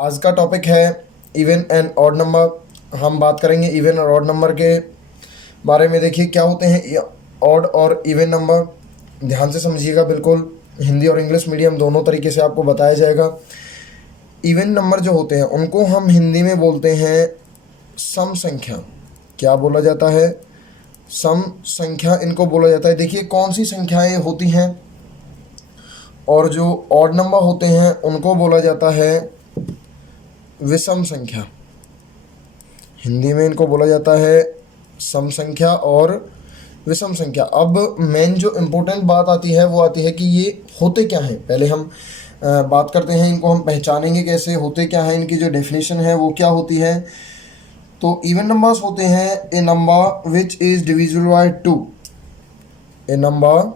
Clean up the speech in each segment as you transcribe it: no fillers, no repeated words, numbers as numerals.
आज का टॉपिक है इवन एंड ऑड नंबर। हम बात करेंगे इवन और ऑड नंबर के बारे में। देखिए क्या होते हैं ऑड और इवन नंबर, ध्यान से समझिएगा बिल्कुल। हिंदी और इंग्लिश मीडियम दोनों तरीके से आपको बताया जाएगा। इवन नंबर जो होते हैं उनको हम हिंदी में बोलते हैं सम संख्या। क्या बोला जाता है? सम संख्या इनको बोला जाता है। देखिए कौन सी संख्याएं होती हैं, और जो ऑड नंबर होते हैं उनको बोला जाता है विषम संख्या। हिंदी में इनको बोला जाता है सम संख्या और विषम संख्या। अब मेन जो इम्पोर्टेंट बात आती है वो आती है कि ये होते क्या हैं। पहले हम बात करते हैं इनको हम पहचानेंगे कैसे, होते क्या हैं, इनकी जो डेफिनेशन है वो क्या होती है। तो इवन नंबर्स होते हैं a number which is divisible by two. A number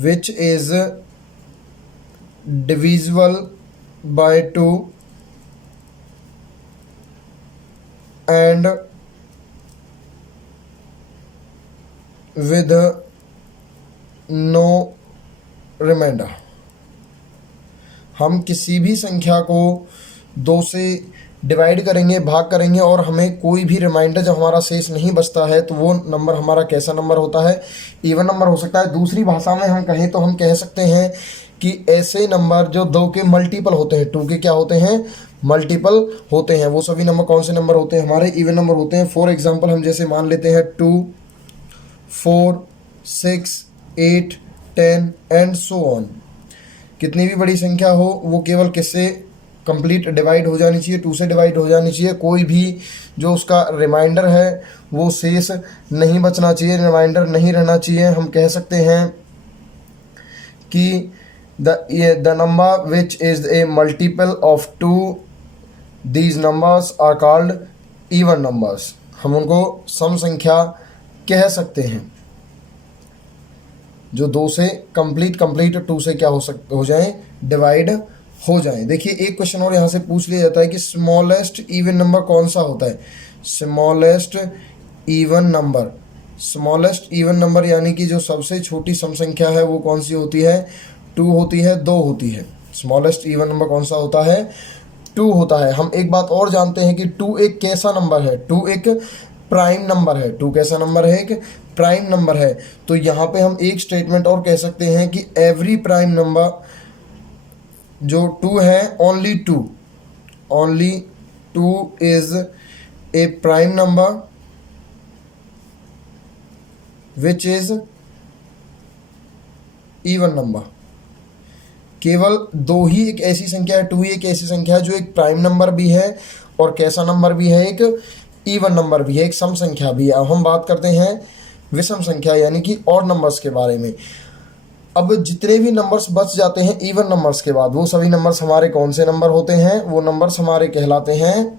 which is divisible by two and with no remainder। हम किसी भी संख्या को दो से डिवाइड करेंगे, भाग करेंगे, और हमें कोई भी रिमाइंडर जब हमारा शेष नहीं बचता है तो वो नंबर हमारा कैसा नंबर होता है? इवन नंबर हो सकता है। दूसरी भाषा में हम कहें तो हम कह सकते हैं कि ऐसे नंबर जो दो के मल्टीपल होते हैं, टू के क्या होते हैं? मल्टीपल होते हैं। वो सभी नंबर कौन से नंबर होते हैं? हमारे इवन नंबर होते हैं। फॉर एग्जांपल हम जैसे मान लेते हैं 2, 4, 6, 8, 10 एंड सो ऑन। कितनी भी बड़ी संख्या हो वो केवल किससे कंप्लीट डिवाइड हो जानी चाहिए? 2 से डिवाइड हो जानी चाहिए। कोई भी जो उसका रिमाइंडर है वो शेष नहीं बचना चाहिए, रिमाइंडर नहीं रहना चाहिए। हम कह सकते हैं कि the number which is a multiple of 2, these numbers are called even numbers। हम उनको सम संख्या कह सकते हैं जो दो से कंप्लीट 2 से क्या हो जाए? डिवाइड हो जाए। देखिए एक क्वेश्चन और यहाँ से पूछ लिया जाता है कि स्मॉलेस्ट इवन नंबर कौन सा होता है? Smallest even number, smallest even number यानी कि जो सबसे छोटी सम संख्या है वो कौन सी होती है? 2 होती है, 2 होती है। स्मॉलेस्ट इवन नंबर कौन सा होता है? 2 होता है। हम एक बात और जानते हैं कि 2 एक कैसा नंबर है? 2 एक प्राइम नंबर है। 2 कैसा नंबर है? एक प्राइम नंबर है। तो यहाँ पे हम एक स्टेटमेंट और कह सकते हैं कि एवरी प्राइम नंबर जो 2 है, only 2 is a prime number which is even number. केवल 2 ही एक ऐसी संख्या है, 2 ही एक ऐसी संख्या है जो एक प्राइम नंबर भी है और कैसा नंबर भी है? एक इवन नंबर भी है, एक सम संख्या भी है। अब हम बात करते हैं विषम संख्या यानी कि ऑड नंबर्स के बारे में। अब जितने भी नंबर्स बच जाते हैं इवन नंबर्स के बाद, वो सभी नंबर्स हमारे कौन से नंबर होते हैं? वो नंबर्स हमारे कहलाते हैं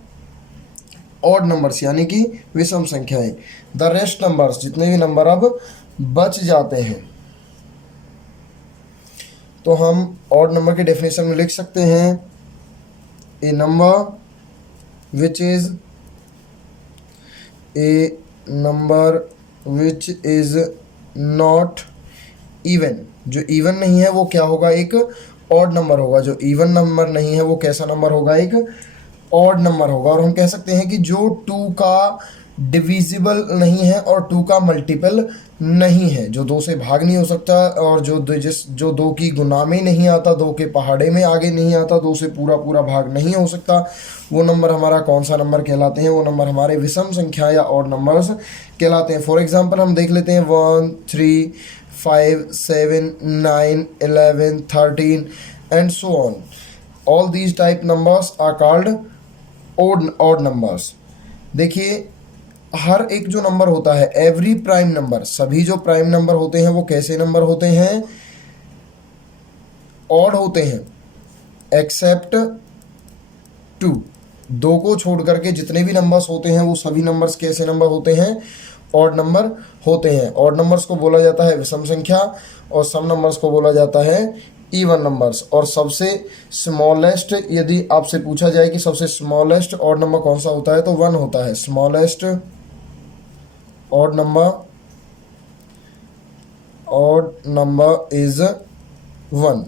ऑड नंबर्स यानी कि विषम संख्याएं। द रेस्ट नंबर्स, जितने भी नंबर अब बच जाते हैं, तो हम ऑड नंबर के डेफिनेशन में लिख सकते हैं a number which is a number which is not even. जो इवन नहीं है वो क्या होगा? एक ऑड नंबर होगा। जो इवन नंबर नहीं है वो कैसा नंबर होगा? एक ऑड नंबर होगा। और हम कह सकते हैं कि जो 2 का डिविजिबल नहीं है और 2 का मल्टीपल नहीं है, जो 2 से भाग नहीं हो सकता और जो 2 की गुना में नहीं आता, 2 के पहाड़े में आगे नहीं आता, 2 से पूरा भाग नहीं हो सकता, वो नंबर हमारा कौन सा नंबर कहलाते हैं? वो नंबर हमारे विषम संख्या या ऑड नंबर्स कहलाते हैं। फॉर एग्जांपल हम देख लेते हैं 1, 3, 5, 7, 9, 11, 13 and so on. All these type numbers are called odd numbers. देखिए हर एक जो नंबर होता है, एवरी प्राइम नंबर, सभी जो प्राइम नंबर होते हैं वो कैसे नंबर होते हैं? ऑड होते हैं, एक्सेप्ट 2 को छोड़ करके जितने भी नंबर्स होते हैं वो सभी नंबर्स कैसे नंबर होते हैं? ऑड नंबर होते हैं। ऑड नंबर्स को बोला जाता है विषम संख्या और सम नंबर्स को बोला जाता है इवन नंबर्स। और सबसे स्मॉलेस्ट, यदि आपसे पूछा जाए कि सबसे स्मॉलेस्ट ऑड नंबर कौन सा होता है, तो 1 होता है। Smallest odd number is 1।